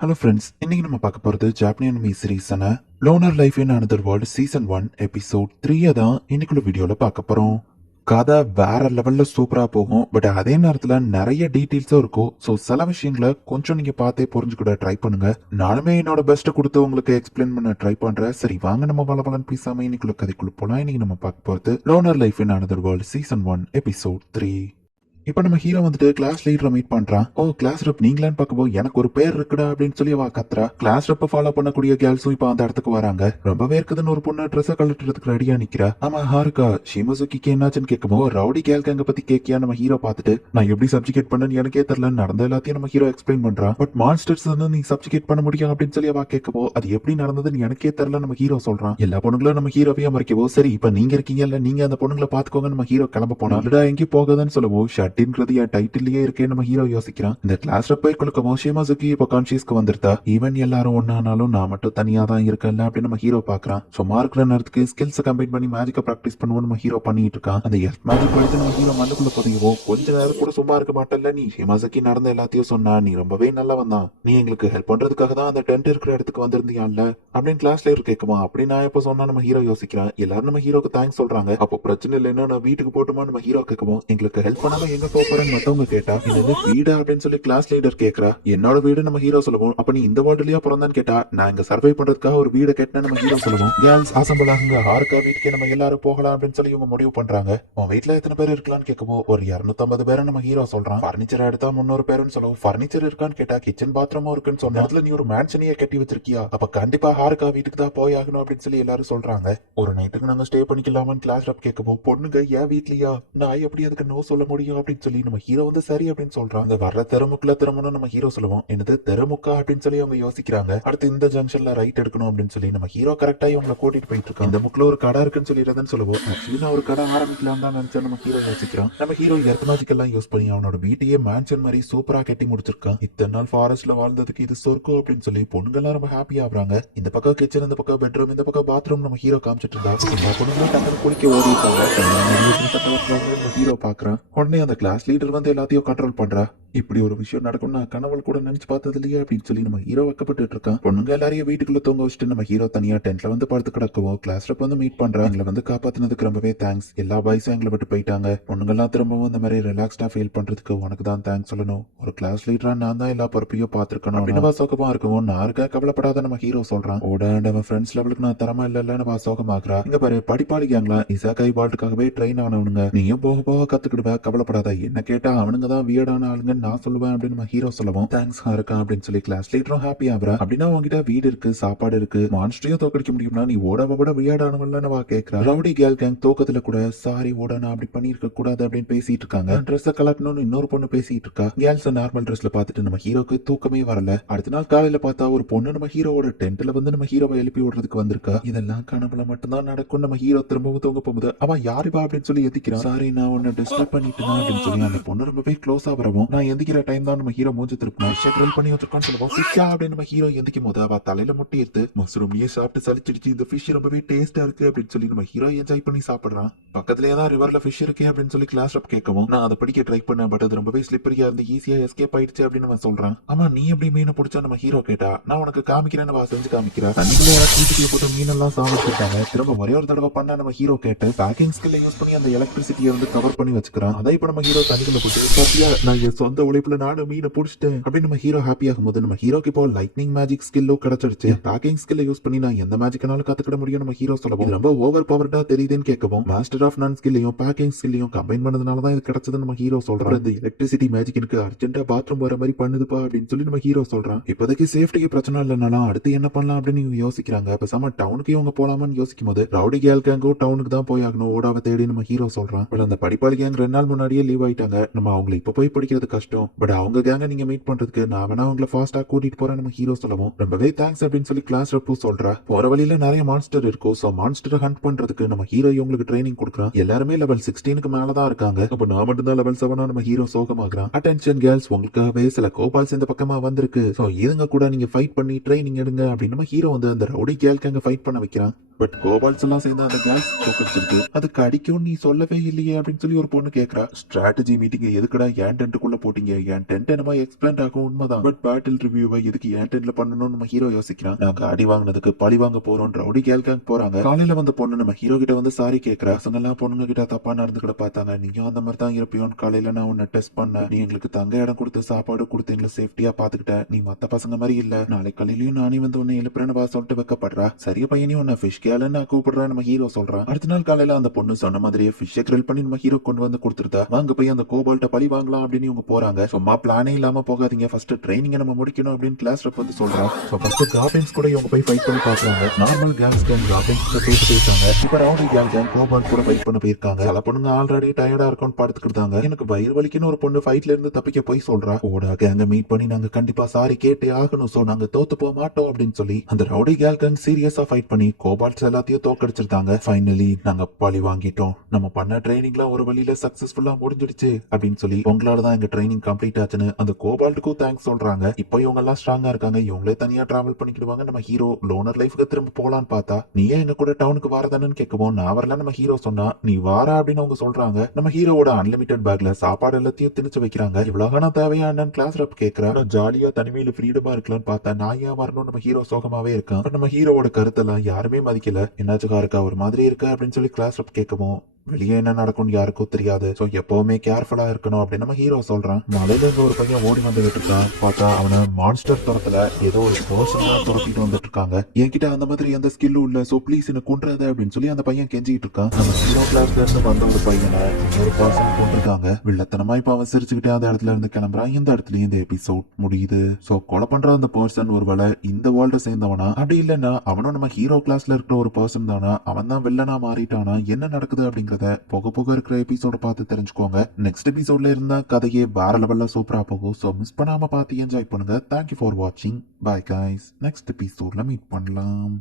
Hello friends, இன்னைக்கு நம்ம பார்க்க போறது ஜாப்பனீஸ் அனிமி சீரிஸான loner life in another world season 1 episode 3 தான் இன்னைக்குள்ள வீடியோல பார்க்க போறோம். கதை வேற லெவல்ல சூப்பரா போகும். பட் அதே நேரத்துல நிறைய டீட்டெயில்ஸும் இருக்கும். ஸோ சில விஷயங்களை கொஞ்சம் நீங்க பார்த்தே புரிஞ்சுக்கிட ட்ரை பண்ணுங்க. நானுமே என்னோட பெஸ்ட்டை கொடுத்து உங்களுக்கு எக்ஸ்பிளைன் பண்ண ட்ரை பண்றேன். சரி வாங்க நம்ம வளவலன்னு பேசாம இன்னைக்குள்ள கதைக்குள்ள போலாம். இன்னைக்கு நம்ம பார்க்க போறது loner life in another world season 1 episode 3. இப்ப நம்ம ஹீரோ வந்துட்டு கிளாஸ் லீடரை மீட் பண்றான். ஓ கிளாஸ் ரெப் நீங்களான்னு பார்க்கும்போது எனக்கு ஒரு பேர் இருக்குடா அப்படின்னு சொல்லி அவ கத்துறா. கிளாஸ் ரெப்ப ஃபாலோ பண்ணக்கூடிய கேர்ள்ஸும் இப்ப அந்த இடத்துக்கு வராங்க. ரொம்பவே இருக்குதுன்னு ஒரு பொண்ணு ட்ரெஸ் கழட்டுறதுக்கு ரெடியா நிக்கிறா. ஆமா ஹாருக்கா ஷிமசுக்கிக்கு என்னாச்சுன்னு கேட்கும்போது ரவுடி கேங்க பத்தி கேக்கியா நம்ம ஹீரோ பார்த்துட்டு நான் எப்படி சப்ஜிகேட் பண்ணேன்னு எனக்கே தெரியல, நடந்த எல்லாத்தையும் நம்ம ஹீரோ எக்ஸ்பிளைன் பண்றான். பட் மான்ஸ்டர்ஸ் வந்து நீ சப்ஜிகேட் பண்ண முடியும் அப்படின்னு சொல்லி அவ கேட்கவோ அது எப்படி நடந்ததுன்னு எனக்கே தெரியல நம்ம ஹீரோ சொல்றான். எல்லா பொண்ணுங்களும் நம்ம ஹீரோவையே மறைக்கவோ சரி இப்ப நீங்க இருக்கீங்கல்ல, நீங்க அந்த பொண்ணுங்களை பாத்துக்கோங்க நம்ம ஹீரோ கிளம்ப போனா எங்கேயும் போகாதுன்னு சொல்லவோ ஷட்டின்றது என் டைட்டில் இருக்கே நம்ம ஹீரோ யோசிக்கிறான். இந்த கிளாஸ்ல போய் குளுக்கமோ ஷிமாசுகி இப்ப கான்சியஸ்க்கு வந்துருத்தா. ஈவன் எல்லாரும் ஒன்னானாலும் நான் மட்டும் தனியா தான் இருக்கேன்ல அப்படின்னு நம்ம ஹீரோ பாக்குறான். சும்மா இருக்கிற நேரத்துக்கு ஸ்கில்ஸ் கம்பைன் பண்ணி மேஜிக்க பிராக்டிஸ் பண்ணுவோம் நம்ம ஹீரோ பண்ணிட்டு இருக்கான். அந்த எர்த் மேஜிக் படிச்சு நம்ம ஹீரோ மண்ணுக்குள்ள புதையவோ கொஞ்ச நேரம் கூட சும்மா இருக்க மாட்டல, நீ ஷிமாசுகி நடந்த எல்லாத்தையும் சொன்னா நீ ரொம்பவே நல்லவன் தான், நீ எங்களுக்கு ஹெல்ப் பண்றதுக்காக தான் அந்த டென்ட் இருக்கிற இடத்துக்கு வந்திருந்தியான்ல அப்படின்னு கிளாஸ்ல கேட்குமா. அப்படி நான் எப்ப சொன்னா நம்ம ஹீரோ யோசிக்கிறான். எல்லாரும் நம்ம ஹீரோக்கு தேங்க்ஸ் சொல்றாங்க. அப்போ பிரச்சனை இல்லைன்னா நான் வீட்டுக்கு போட்டுமா நம்ம ஹீரோ கேட்கவும் எங்களுக்கு ஹெல்ப் பண்ணாம எங்க போறேன்னு மத்தவங்க கேட்டா இது வீடா அப்படின்னு சொல்லி கிளாஸ் லீடர் கேக்குறா. என்னோட வீடு நம்ம ஹீரோ சொல்லுவோம். அப்ப நீ இந்த வேர்ல்ட்லயா பிறந்தான்னு கேட்டா நான் இங்க சர்வை பண்றதுக்காக ஒரு வீடை கேட்டேன் நம்ம ஹீரோ சொல்லுவோம். கேர்ள்ஸ் அசம்பிள் ஆகுங்க, ஹாருக்கா வீட்டுக்கு நம்ம எல்லாரும் போகலாம் அப்படின்னு சொல்லி இவங்க முடிவு பண்றாங்க. உன் வீட்டுல எத்தனை பேர் இருக்கலாம்னு கேட்கவும் ஒரு 250 பேரை நம்ம ஹீரோ சொல்றான். பர்னிச்சர் எடுத்தா 300 பேருன்னு சொல்லுவோம். பர்னிச்சர் இருக்கான்னு கேட்டா கிச்சன் பாத்ரூமும் இருக்குன்னு சொன்ன இடத்துல நீ ஒரு மேன்ஷனையே கட்டி வச்சிருக்கியா, அப்ப கண்டிப்பா ஹாருக்கா வீட்டுக்கு தான் போய் ஆகணும் அப்படின்னு சொல்லி எல்லாரும் சொல்றாங்க. ஒரு நைட்டுக்கு நாங்க ஸ்டே பண்ணிக்கலாமான்னு கிளாஸ் ரப் கேட்கவும் பொண்ணுங்க ஏன் வீட்லயா, நான் எப்படி அதுக்கு நோ சொல்ல முடியும் அப்படின்னு சொல்லி நம்ம ஹீரோ வந்து சரி அப்படின்னு சொல்றான். அந்த வர்ற தெருமுக்குல திரும்பணும் நம்ம ஹீரோ சொல்லுவோம். என்னது தெருமுக்கா அப்படின்னு சொல்லி அவங்க யோசிக்கிறாங்க. அடுத்து இந்த ஜங்ஷன்ல ரைட் எடுக்கணும் அப்படின்னு சொல்லி நம்ம ஹீரோ கரெக்டா இவங்களை கூட்டிட்டு போயிட்டு இருக்கோம். இந்த முக்கில ஒரு கடை இருக்குன்னு சொல்லிடுறதுன்னு சொல்லுவோம். ஆக்சுவலி நான் ஒரு கடை ஆரம்பிக்கலாம் தான் நினைச்சேன் நம்ம ஹீரோ யோசிக்கிறான். நம்ம ஹீரோ எர்த் மேஜிக் எல்லாம் யூஸ் பண்ணி அவனோட வீட்டையே மேன்ஷன் மாதிரி சூப்பரா கட்டி முடிச்சிருக்கான். இத்தனை நாள் ஃபாரஸ்ட்ல வாழ்ந்ததுக்கு இது சொர்க்கம் அப்படின்னு சொல்லி பொண்ணுங்க எல்லாம் ரொம்ப ஹாப்பி ஆகுறாங்க. இந்த பக்கம் கிச்சன், இந்த பக்கம் பெட்ரூம், இந்த பக்கம் பாத்ரூம் நம்ம ஹீரோ காமிச்சிட்டு இருந்தா எல்லா பொண்ணுங்களும் டக்குனு குளிக்க ஓடி இருக்காங்க. ஹீரோ பாக்குறான். உடனே அந்த கிளாஸ் லீடர் வந்து எல்லாத்தையும் கண்ட்ரோல் பண்றா. இப்படி ஒரு விஷயம் நடக்கும் நான் கனவுல கூட நினைச்சு பார்த்தது இல்லையா அப்படின்னு சொல்லி நம்ம ஹீரோ வைக்கப்பட்டு இருக்கான். பொண்ணுங்க எல்லாரையும் வீட்டுக்குள்ள தூங்க வச்சுட்டு நம்ம ஹீரோ தனியா டென்ட்ல வந்து படுத்து கிடக்குவோம். கிளாஸ் ரப் வந்து மீட் பண்றான். எங்களை வந்து காப்பாத்தினதுக்கு ரொம்பவே தேங்க்ஸ். எல்லா பாய்ஸும் எங்களை விட்டு போயிட்டாங்க. பொண்ணுங்க எல்லாம் திரும்பவும் இந்த மாதிரி ரிலாக்ஸ்டா ஃபீல் பண்றதுக்கு உனக்கு தான் தேங்க்ஸ் சொல்லணும். ஒரு கிளாஸ் லீடரா நான் தான் எல்லா பொறுப்பையும் பாத்துருக்கணும் அப்படின்னு சோகமா இருக்கவும் நான் இருக்க கவலைப்படாத நம்ம ஹீரோ சொல்றான். ஓடாண்ட ஃப்ரெண்ட்ஸ் லெவலுக்கு நான் தரமா இல்லன்னு சோகமாக்குறா. இங்க பாரு படிப்பாளி கேங்களா இசாக்காய் பால்ட்டுக்காகவே ட்ரெயின் ஆனவனுங்க, நீயும் போக போக கத்துக்கிடுவ, கவலைப்படாத. என்ன கேட்டா அவனுங்க தான் வியர்டான ஆளுங்க நான் சொல்லுவேன் அப்படின்னு நம்ம ஹீரோ சொல்லவும் தேங்க்ஸ் ஹாருக்கா அப்படின்னு சொல்லி கிளாஸ் லீடரும் ஹாப்பி ஆகுறா. அப்படின்னா உங்ககிட்ட வீடு இருக்கு, சாப்பாடு இருக்கு, மான்ஸ்டரையும் தோக்கடிக்க முடியும்னா நீ ஓட விளையாடானவன்ல கேக்குறா. ரவுடி கேங் தூக்கத்துல கூட சாரி ஓடனா அப்படி பண்ணிருக்க கூடாது அப்படின்னு பேசிட்டு இருக்காங்க. ட்ரெஸ் கலட்டணும்னு இன்னொரு பொண்ணு பேசிட்டு இருக்கா. கேர்ள்ஸ் நார்மல் ட்ரெஸ்ல பாத்துட்டு நம்ம ஹீரோக்கு தூக்கமே வரல. அடுத்த நாள் காலையில பார்த்தா ஒரு பொண்ணு நம்ம ஹீரோவோட டென்ட்ல வந்து நம்ம ஹீரோவை எழுப்பி விடுறதுக்கு வந்திருக்கா. இதெல்லாம் கனவுல மட்டும்தான் நடக்கும். நம்ம ஹீரோ திரும்பவும் தூங்க போகுது. அவன் யாருப்பா அப்படின்னு சொல்லி எதிக்கிறான். சாரி நான் உன்னை டிஸ்டர்ப் பண்ணிட்டேன் அப்படின்னு சொல்லி அந்த பொண்ணு ரொம்பவே க்ளோஸா வரவும் நான் எந்திக்கிற டைம் தான் நம்ம ஹீரோ மூஞ்சி திருப்பினா ஷெட்ரல் பண்ணி வச்சிருக்கான்னு சொல்லுவோம். ஃபிஷ்ஷா அப்படின்னு நம்ம ஹீரோ எந்திக்கும் போது அவ தலையில முட்டி எடுத்து மஷ்ரூம்லயே சாப்பிட்டு சலிச்சிடுச்சு, இந்த ஃபிஷ் ரொம்பவே டேஸ்டா இருக்கு அப்படின்னு சொல்லி நம்ம ஹீரோ என்ஜாய் பண்ணி சாப்பிடுறான். பக்கத்துலயே தான் ரிவர்ல ஃபிஷ் இருக்கே அப்படின்னு சொல்லி கிளாஸ் ரப் கேட்கவும் நான் அதை பிடிக்க ட்ரை பண்ணேன், பட் அது ரொம்பவே ஸ்லிப்பரியா இருந்து ஈஸியா எஸ்கேப் ஆயிடுச்சு அப்படின்னு நம்ம சொல்றான். ஆமா நீ எப்படி மீனை பிடிச்சா நம்ம ஹீரோ கேட்டா நான் உனக்கு காமிக்கிறேன்னு வா செஞ்சு காமிக்கிறா. தண்ணிக்குள்ள எலக்ட்ரிசிட்டியை போட்டு மீனெல்லாம் சாப்பிட்டுருக்காங்க. திரும்ப ஒரே ஒரு தடவை பண்ண நம்ம ஹீரோ கேட்டு பேக்கிங் ஸ்கில்ல யூஸ் பண்ணி அந்த எலக்ட்ரிசிட்டியை வந்து கவர் பண்ணி வச்சுக்கிறான். அதை இப்ப நம்ம ஹீரோ தண்ணிக்குள்ள போட்டு பாத்தியா நான் என் சொந்த உழைப்புல நானும் மீனை பிடிச்சிட்டேன் அப்படின்னு நம்ம ஹீரோ ஹாப்பி ஆகும்போது நம்ம ஹீரோக்கு இப்போ லைட்னிங் மேஜிக் ஸ்கில்லோ கிடைச்சிருச்சு. பேக்கிங் ஸ்கில்ல யூஸ் பண்ணி நான் எந்த மேஜிக்னாலும் கத்துக்கிட முடியும் நம்ம ஹீரோ சொல்லவும் ரொம்ப ஓவர் பவர்டா தெரியுதுன்னு கேட்கவும் மாஸ்டர் ஆஃப் நான் ஸ்கில்லையும் பேக்கிங் ஸ்கில்லையும் கம்பைன் பண்ணதுனால தான் இது கிடைச்சதுன்னு நம்ம ஹீரோ சொல்றான். இந்த எலக்ட்ரிசிட்டி மேஜிக் எனக்கு அர்ஜென்ட்டா பாத்ரூம் வர மாதிரி பண்ணுதுப்பா அப்படின்னு சொல்லி நம்ம ஹீரோ சொல்றான். இப்போதைக்கு சேஃப்டிக்கு பிரச்சனை இல்லைனாலும் அடுத்து என்ன பண்ணலாம் அப்படின்னு யோசிக்கிறாங்க. பேசாம டவுனுக்கு இவங்க போலாமான்னு யோசிக்கும் போது ரவுடி கேங்கோ டவுனுக்கு தான் போய் ஆகணும் ஓடாவ தேடி நம்ம ஹீரோ சொல்றான். பட் அந்த படிப்பாளி கேங் 2 நாள் முன்னாடியே லீவ் ஆயிட்டாங்க. நம்ம அவங்களை இப்ப போய் பிடிக்கிறது கஷ்டம், பட் அவங்க கேங்க நீங்க மீட் பண்றதுக்கு நான் வேணா அவங்களை ஃபாஸ்டா கூட்டிட்டு போறேன் நம்ம ஹீரோ சொல்லவும் ரொம்பவே தேங்க்ஸ் அப்படின்னு சொல்லி கிளாஸ் ரப் சொல்றா. போற வழியில நிறைய மான்ஸ்டர் இருக்கும். சோ மான்ஸ்டரை ஹண்ட் பண்றதுக்கு நம்ம ஹீரோ இவங்களுக்கு ட்ரைனிங் கொடுக்குறான். எல்லாருமே லெவல் 16க்கு மேலதான் இருக்காங்க. அப்ப நான் மட்டும் தான் லெவல் 7 நம்ம ஹீரோ சோகமாகறான். அட்டென்ஷன் கேர்ள்ஸ், உங்களுக்காகவே சில கோபால்ஸ் இந்த பக்கமா வந்திருக்கு. சோ இதுங்க கூட நீங்க ஃபைட் பண்ணி ட்ரைனிங் எடுங்க அப்படின்னு நம்ம ஹீரோ வந்து அந்த ரவுடி கேங்க ஃபைட் பண்ண வைக்கிறான். பட் கோபால்ஸ் எல்லாம் சேர்ந்து அந்த கேஸ் தோக்கடிச்சிருக்கு. அதுக்கு அடிக்கும் நீ சொல்லவே இல்லையே அப்படின்னு சொல்லி ஒரு பொண்ணு கேக்குறா. ஸ்ட்ராட்டஜி மீட்டிங் எதுக்குடா என் டென்ட்டுக்குள்ள போட்டீங்க? என் டென்ட் என்னமா எக்ஸ்பிளைன் ஆகும் உண்மைதான். பட் பேட்டில் ரிவ்யூவை எதுக்கு என் டென்ட்ல பண்ணணும்னு நம்ம ஹீரோ யோசிக்கிறான். நாங்க அடி வாங்கினதுக்கு பழி வாங்க போறோம். ரவுடி கேங் போறாங்க. காலையில வந்த பொண்ணு நம்ம ஹீரோ கிட்ட வந்து சாரி கேக்குறா. பசங்கெல்லாம் பொண்ணுங்க கிட்ட தப்பா நடந்துக்கிட பார்த்தாங்க. நீயும் அந்த மாதிரி தான் இருப்பியோன்னு காலையில நான் உன்னை டெஸ்ட் பண்ண. நீ எங்களுக்கு தங்க இடம் கொடுத்து சாப்பாடு கொடுத்து எங்களை சேஃப்டியா பாத்துக்கிட்ட. நீ மத்த பசங்க மாதிரி இல்ல. நாளை காலையிலயும் நானே வந்து உன்னை எழுப்புறேன்னு சொல்லிட்டு வைக்கப்படுறா. சரிய பையனையும் உன்னை ஃபிஷ் கேலன்னு கூப்பிடுறா நம்ம ஹீரோ சொல்றான். அடுத்த நாள் காலையில அந்த பொண்ணு சொன்ன மாதிரியே ஃபிஷ்ஷை கிரில் பண்ணி நம்ம ஹீரோ கொண்டு வந்து கொடுத்துருதா. வாங்க போய் அந்த கோபால்ட்ட பழி வாங்கலாம் அப்படின்னு இவங்க போறாங்க. சும்மா பிளானே இல்லாம போகாதீங்க. ஃபர்ஸ்ட் ட்ரைனிங் நம்ம முடிக்கணும் அப்படின்னு கிளாஸ் ரெப் வந்து சொல்றான். ஃபர்ஸ்ட் காப்ளின்ஸ் கூட இவங்க போய் ஃபைட் பண்ணி பாக்குறாங்க. நார்மல் கேங்ஸ் காப்ளின்ஸ் தோத்து போயிருக்காங்க. இப்ப ரவுடி கேங் கோபால் கூட ஃபைட் பண்ண போயிருக்காங்க. சில பொண்ணுங்க ஆல்ரெடி டயர்டா இருக்கும்னு படுத்துக்கிட்டாங்க. எனக்கு வயிறு வலிக்குன்னு ஒரு பொண்ணு ஃபைட்ல இருந்து தப்பிக்க போய் சொல்றா. ஓடா கேங்க மீட் பண்ணி நாங்க கண்டிப்பா சாரி கேட்டே ஆகணும். சோ நாங்க தோத்து போக மாட்டோம் அப்படின்னு சொல்லி அந்த ரவுடி கேங் சீரியஸா ஃபைட் பண்ணி கோபால்ஸ் எல்லாத்தையும் தோக்கடிச்சிருந்தாங்க. ஃபைனலி நாங்க பழி வாங்கிட்டோம். நம்ம பண்ண ட்ரைனிங்லாம் ஒரு வழியில சக்சஸ்ஃபுல்லா முடிஞ்சிடுச்சு அப்படின்னு சொல்லி உங்களால தான் எங்க ட்ரைனிங் கம்ப்ளீட் ஆச்சுன்னு அந்த கோபால்ட்டுக்கும் தேங்க்ஸ் சொல்றாங்க. இப்போ இவங்க எல்லாம் ஸ்ட்ராங்கா இருக்காங்க. இவங்களே தனியா டிராவல் பண்ணிக்கிடுவாங்க. நம்ம ஹீரோ லோனர் லைஃப்க்கு திரும்ப போலான்னு பார்த்தா நீயே எங்க கூட டவுனுக்கு வரதானு கேட்கவும் நான் வரல நம்ம ஹீரோ சொன்னா நீ வாரா அப்படின்னு அவங்க சொல்றாங்க. நம்ம ஹீரோவோட அன்லிமிட்டட் பேக்ல சாப்பாடு எல்லாத்தையும் திணிச்சு வைக்கிறாங்க. இவ்வளவு தேவையான கிளாஸ் ரப் கேட்கிறா. ஜாலியா தனிமையில ஃப்ரீடமா இருக்கலாம்னு பார்த்தா நான் ஏன் வரணும் நம்ம ஹீரோ சோகமாவே இருக்கான். நம்ம ஹீரோவோட கருத்தெல்லாம் யாருமே மதிக்கல. என்னாச்சுக்கா இருக்கா ஒரு மாதிரி இருக்கு அப்படின்னு சொல்லி கிளாஸ் ரப் கேட்கவும் வெளியே என்ன நடக்கும்னு யாருக்கும் தெரியாது. சோ எப்பவுமே கேர்ஃபுல்லா இருக்கணும் அப்படின்னு நம்ம ஹீரோ சொல்றான். மலையில இருந்து ஒரு பையன் ஓடி வந்துகிட்டு இருக்கான். பார்த்தா அவனை மான்ஸ்டர் துரத்துல ஏதோ ஒரு பர்சன் துரத்திட்டு வந்துட்டு இருக்காங்க. என்கிட்ட அந்த மாதிரி எந்த ஸ்கில்லும் இல்ல. சோ ப்ளீஸ் என்ன கொன்றாத அப்படின்னு சொல்லி அந்த பையன் கெஞ்சிட்டு இருக்கான். நம்ம ஹீரோ கிளாஸ்ல இருந்து வந்த ஒரு பையனை ஒரு பர்சன் கொண்டிருக்காங்க. வில்லத்தனமா இப்ப அவன் சிரிச்சுக்கிட்டே அந்த இடத்துல இருந்து கிளம்புறான். இந்த இடத்துலயும் இந்த எபிசோட் முடியுது. சோ கொலை பண்ற அந்த பர்சன் ஒருவேளை இந்த வேர்ல்ட சேர்ந்தவனா அப்படி இல்லைன்னா அவனும் நம்ம ஹீரோ கிளாஸ்ல இருக்கிற ஒரு பர்சன் தானா? அவன் தான் வில்லனா மாறிட்டானா? என்ன நடக்குது அப்படிங்கறத போக போக இருக்கிற எபிசோட பார்த்து தெரிஞ்சுக்கோங்க. நெக்ஸ்ட் எபிசோட்ல இருந்தா கதையே வேற லெவல்ல சூப்பரா போகும். சோ மிஸ் பண்ணாம பார்த்து என்ஜாய் பண்ணுங்க. தேங்க்யூ ஃபார் வாட்சிங். Bye guys. நெக்ஸ்ட் எபிசோட்ல மீட் பண்ணலாம்.